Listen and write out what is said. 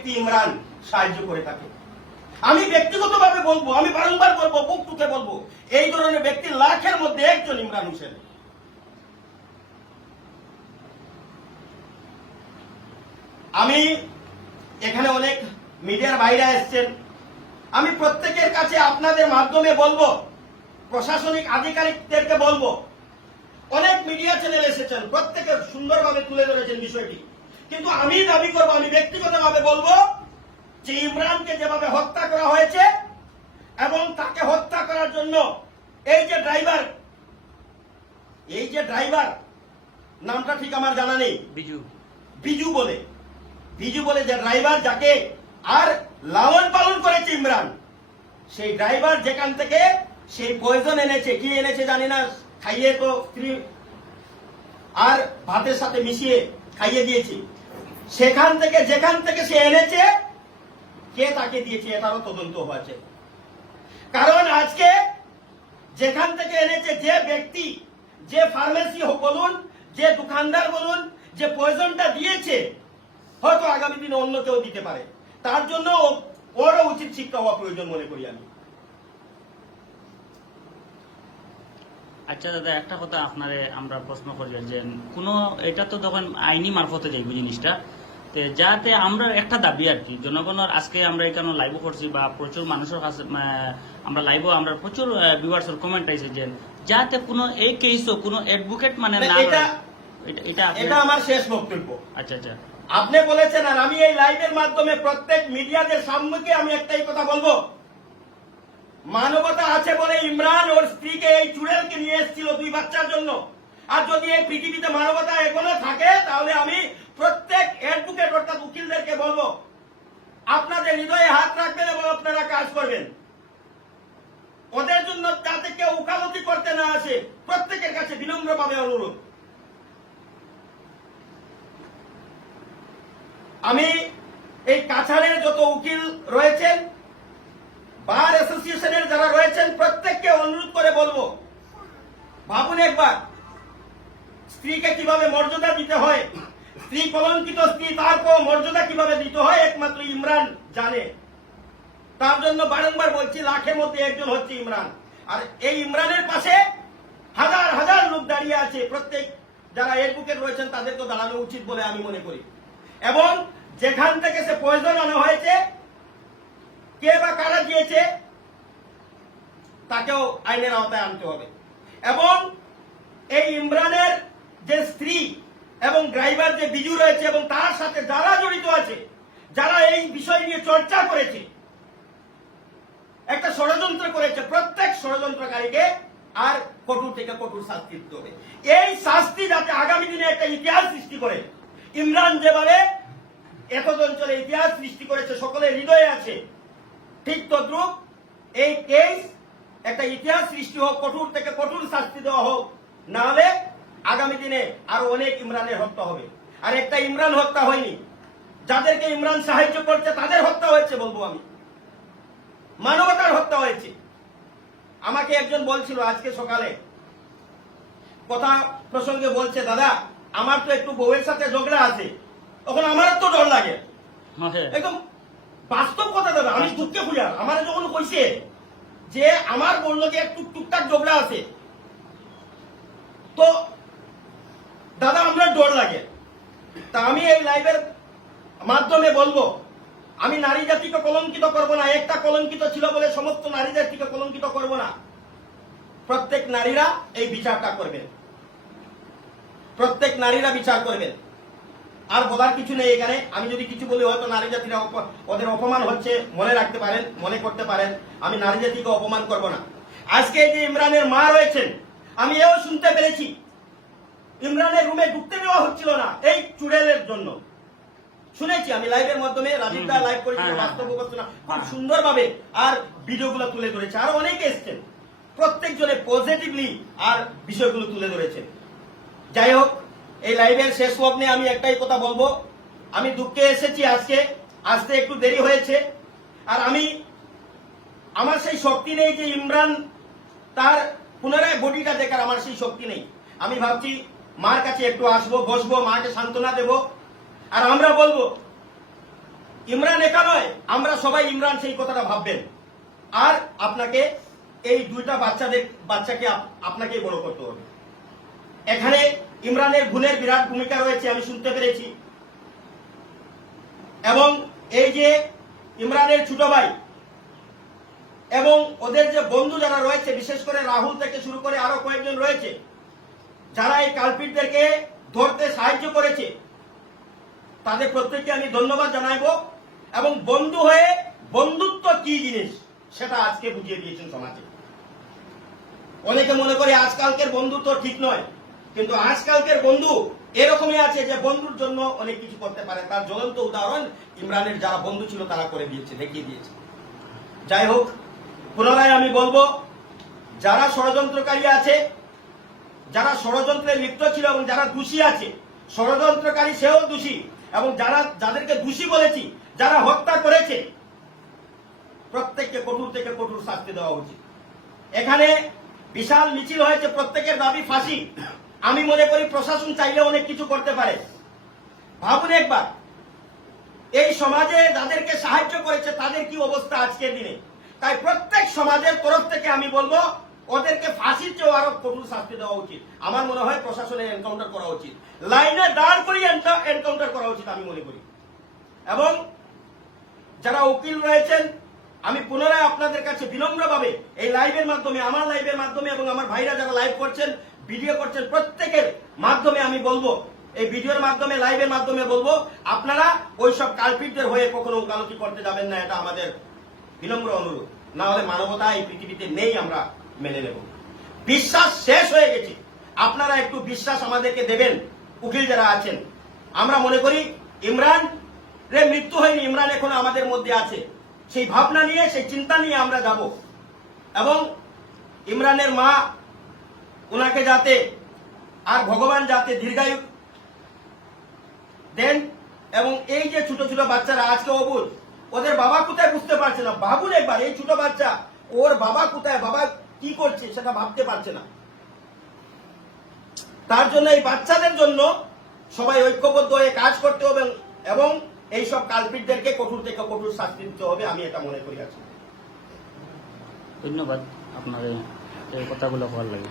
ব্যক্তি ইমরান সাহায্য করে থাকে। আমি ব্যক্তিগতভাবে বলব, আমি বারংবার বলব, বুক বলব, এই ধরনের ব্যক্তি লাখের মধ্যে একজন ইমরান হোসেন। আমি এখানে অনেক মিডিয়ার বাইরে এসছেন। আমি প্রত্যেকের কাছে আপনাদের মাধ্যমে বলব, প্রশাসনিক আধিকারিকদেরকে বলব, অনেক মিডিয়া চ্যানেল এসেছেন, প্রত্যেকে সুন্দরভাবে তুলে ধরেছেন বিষয়টি। কিন্তু আমি দাবি করব আমি ব্যক্তিগতভাবে বলব যে ইমরানকে যেভাবে হত্যা করা হয়েছে এবং তাকে হত্যা করার জন্য এই যে ড্রাইভার এই যে ড্রাইভার নামটা ঠিক আমার জানা নেই। বিজু। বিজু বলে। বিজু বলে যে ড্রাইভার যাকে আর লালন পালন করেছে ইমরান সেই ড্রাইভার যেখান থেকে সেই পয়জন এনেছে কি এনেছে জানি না খাইয়ে তো স্ত্রী আর ভাতের সাথে মিশিয়ে খাইয়ে দিয়েছি। সেখান থেকে, যেখান থেকে সে এনেছে, কে তাকে দিয়েছে এটারও তদন্ত হয়েছে। কারণ আজকে যেখান থেকে এনেছে যে ব্যক্তি, যে ফার্মেসি বলুন, যে দোকানদার বলুন, যে পয়জনটা দিয়েছে, হয়তো আগামী দিনে অন্য কেউ দিতে পারে। তার জন্য ওরও উচিত শিক্ষা হওয়া প্রয়োজন মনে করি আমি। আচ্ছা দাদা, একটা কথা আপনারে আমরা প্রশ্ন করি যে, কোনো, এটা তো তখন আইনি মারফতে যাইব জিনিসটা। তে যাতে আমরা একটা দাবি আর কি জনগণের আজকে আমরা এখানে লাইভ করছি বা প্রচুর মানুষের কাছে আমরা লাইভ আমরা প্রচুর ভিউয়ার্সের কমেন্ট পাইছে যে যাতে কোনো এই কেসও কোনো অ্যাডভোকেট মানে না, এটা- এটা আমার শেষ বক্তব্য। আচ্ছা আচ্ছা। আপনি বলেছেন আর আমি এই লাইভের মাধ্যমে প্রত্যেক মিডিয়াদের সামনে আমি একটাই কথা বলব। মানবতা আছে বলে ইমরান ওর স্ত্রীকে এই চুড়েলকে নিয়ে এসেছিল দুই বাচ্চার জন্য। আর যদি এই পৃথিবীতে মানবতা এখনও থাকে, তাহলে আমি প্রত্যেক অ্যাডভোকেট অর্থাৎ উকিলদেরকে বলব, আপনাদের হৃদয়ে হাত রাখবেন এবং আপনারা কাজ করবেন। ওদের জন্য যাতে কেউ উকালতি করতে না আসে, প্রত্যেকের কাছে বিনম্রভাবে অনুরোধ। আমি এই কাছাড়ের যত উকিল রয়েছেন, বার অ্যাসোসিয়েশনের যারা রয়েছেন, প্রত্যেককে অনুরোধ করে বলব, ভাবুন একবার স্ত্রীকে কীভাবে মর্যাদা দিতে হয়? স্ত্রী কলঙ্কিত, স্ত্রী তারপর মর্যাদা কীভাবে দিতে হয়? একমাত্র ইমরান জানে। তার জন্য বারংবার বলছি, লাখের মধ্যে একজন হচ্ছে ইমরান। আর এই ইমরানের পাশে হাজার হাজার লোক দাঁড়িয়ে আছে। প্রত্যেক যারা এডভোকেট রয়েছেন, তাদের তো দাঁড়ানো উচিত বলে আমি মনে করি। এবং যেখান থেকে সে পয়জন আনা হয়েছে, কে বা কারা দিয়েছে, তাকেও আইনের আওতায় আনতে হবে। এবং এই ইমরানের যে স্ত্রী এবং ড্রাইভার যে বিজু রয়েছে এবং তার সাথে যারা জড়িত আছে, যারা এই বিষয় নিয়ে চর্চা করেছে, একটা ষড়যন্ত্র করেছে, প্রত্যেক ষড়যন্ত্রকারীকে আর কঠোর থেকে কঠোর শাস্তি দিতে হবে। এই শাস্তি যাতে আগামী দিনে একটা ইতিহাস সৃষ্টি করে, ইমরান যেভাবে একদ অঞ্চলে ইতিহাস সৃষ্টি করেছে সকলের হৃদয়ে আছে, ঠিক তদ্রুপ এই কেস একটা ইতিহাস সৃষ্টি হোক, কঠোর থেকে কঠোর শাস্তি দেওয়া হোক, না হলে আগামী দিনে আরও অনেক ইমরানের হত্যা হবে। আর একটা ইমরান হত্যা হয়নি। যাদেরকে ইমরান সাহায্য করছে তাদের হত্যা হয়েছে বলব আমি। মানবতার হত্যা হয়েছে। আমাকে একজন বলছিল আজকে সকালে কথা প্রসঙ্গে বলছে দাদা আমার তো একটু বউয়ের সাথে ঝগড়া আছে। তখন আমার তো ডর লাগে। একদম বাস্তব কথা দাদা আমি দুঃখে খুঁজা আমার যখন কইছে যে আমার বলল যে একটু টুকটাক ঝগড়া আছে তো দাদা, আমরা ডর লাগে। তা আমি এই লাইভের মাধ্যমে বলব, আমি নারী জাতিকে কলঙ্কিত করব না, একটা কলঙ্কিত ছিল বলে সমস্ত নারী জাতিকে কলঙ্কিত করব না। প্রত্যেক নারীরা এই বিচারটা করবেন। প্রত্যেক নারীরা বিচার করবেন। আর বলার কিছু নেই এখানে। আমি যদি কিছু বলি, হয়তো নারী জাতিরা ওদের অপমান হচ্ছে, মনে রাখতে পারেন, মনে করতে পারেন। আমি নারী জাতিকে অপমান করব না। আজকে যে ইমরানের মা রয়েছেন, আমি এও শুনতে পেরেছি। ইমরানের রুমে ঢুকতে দেওয়া হচ্ছিল না এই চুড়েলের জন্য। শুনেছি আমি লাইভের মাধ্যমে রাজীব দা লাইভ করেছিল হ্যাঁ, হ্যাঁ। বাস্তব ঘটনা খুব হ্যাঁ। সুন্দরভাবে আর ভিডিওগুলো তুলে ধরেছে। আরও অনেকে এসছেন। প্রত্যেকজনে পজিটিভলি আর বিষয়গুলো তুলে ধরেছেন যাই হোক এই লাইভের শেষ লগ্নে আমি একটাই কথা বলব। আমি দুঃখে এসেছি আজকে। আসতে একটু দেরি হয়েছে। আর আমি আমার সেই শক্তি নেই যে ইমরান তার পুনরায় বডিটা দেখার আমার সেই শক্তি নেই। আমি ভাবছি মার কাছে একটু আসব, বসবো, মাকে সান্ত্বনা দেব। আর আমরা বলব, ইমরান একা নয়, আমরা সবাই ইমরান সেই কথাটা ভাববেন। আর আপনাকে এই দুইটা বাচ্চাদের, বাচ্চাকে আপনাকে বড় করতে হবে। এখানে ইমরানের গুণের বিরাট ভূমিকা রয়েছে, আমি শুনতে পেরেছি। এবং এই যে ইমরানের ছোট ভাই এবং ওদের যে বন্ধু যারা রয়েছে, বিশেষ করে রাহুল থেকে শুরু করে আরও কয়েকজন রয়েছে যারা এই কালপিটদেরকে ধরতে সাহায্য করেছে, তাদের প্রত্যেককে আমি ধন্যবাদ জানাইবো এবং বন্ধু হয়ে বন্ধুত্ব কি জিনিস সেটা আজকে বুঝিয়ে দিয়েছেন সমাজে। অনেকে মনে করে আজকালকের বন্ধুত্ব ঠিক নয়, কিন্তু আজকালকের বন্ধু এরকমই আছে যে বন্ধুর জন্য অনেক কিছু করতে পারে। তার জ্বলন্ত উদাহরণ ইমরানের যারা বন্ধু ছিল তারা করে দিয়েছে, দেখিয়ে দিয়েছে। যাই হোক, পুনরায় আমি বলব, যারা ষড়যন্ত্রকারী আছে যারা ষড়যন্ত্রে লিপ্ত ছিল এবং যারা দোষী আছে, ষড়যন্ত্রকারী সেও দোষী এবং যারা যাদেরকে দোষী বলেছি, যারা হত্যা করেছে, প্রত্যেককে কঠোর থেকে কঠোর শাস্তি দেওয়া উচিত। এখানে বিশাল মিছিল হয়েছে, প্রত্যেকের দাবি ফাঁসি। আমি মনে করি প্রশাসন চাইলে অনেক কিছু করতে পারে। ভাবুন একবার, এই সমাজে যাদেরকে সাহায্য করেছে, তাদের কি অবস্থা আজকের দিনে? তাই প্রত্যেক সমাজের তরফ থেকে আমি বলব ওদেরকে ফাঁসির চেয়েও আরও কঠোর শাস্তি দেওয়া উচিত। আমার মনে হয় প্রশাসনের এনকাউন্টার করা উচিত। লাইনে দাঁড় করিয়ে এনকাউন্টার করা উচিত, আমি মনে করি। এবং যারা উকিল রয়েছেন, আমি পুনরায় আপনাদের কাছে বিনম্রভাবে এই লাইভের মাধ্যমে, আমার লাইভের মাধ্যমে এবং আমার ভাইরা যারা লাইভ করছেন, ভিডিও করছেন, প্রত্যেকের মাধ্যমে আমি বলব, এই ভিডিওর মাধ্যমে, লাইভের মাধ্যমে বলব, আপনারা ওই সব কালপিটদের হয়ে কখনো উকালতি করতে যাবেন না, এটা আমাদের বিনম্র অনুরোধ। না হলে মানবতা এই পৃথিবীতে নেই আমরা। মেনে নেব। বিশ্বাস শেষ হয়ে গেছে। আপনারা একটু বিশ্বাস আমাদেরকে দেবেন, উকিল যারা আছেন। আমরা মনে করি, ইমরান রে মৃত্যু হয়নি, ইমরান এখন আমাদের মধ্যে আছে। সেই ভাবনা নিয়ে, সেই চিন্তা নিয়ে আমরা যাব। এবং ইমরানের মা ওনাকে যাতে, আর ভগবান যাতে দীর্ঘায়ু দেন, এবং এই যে ছোট ছোট বাচ্চারা, আজকে অবুধ, ওদের বাবা কোথায় বুঝতে পারছে না? ভাবুন একবার, এই ছোট বাচ্চা, ওর বাবা কোথায়? বাবা কি করছে সেটা ভাবতে পারছে না। তার জন্য এই বাচ্চাদের জন্য সবাই ঐক্যবদ্ধ হয়ে কাজ করতে হবে এবং এই সব কালপিটদেরকে কঠোর থেকে কঠোর শাস্তি দিতে হবে, আমি এটা মনে করি আছি ধন্যবাদ আপনার এই- কথাগুলো ভালো লাগে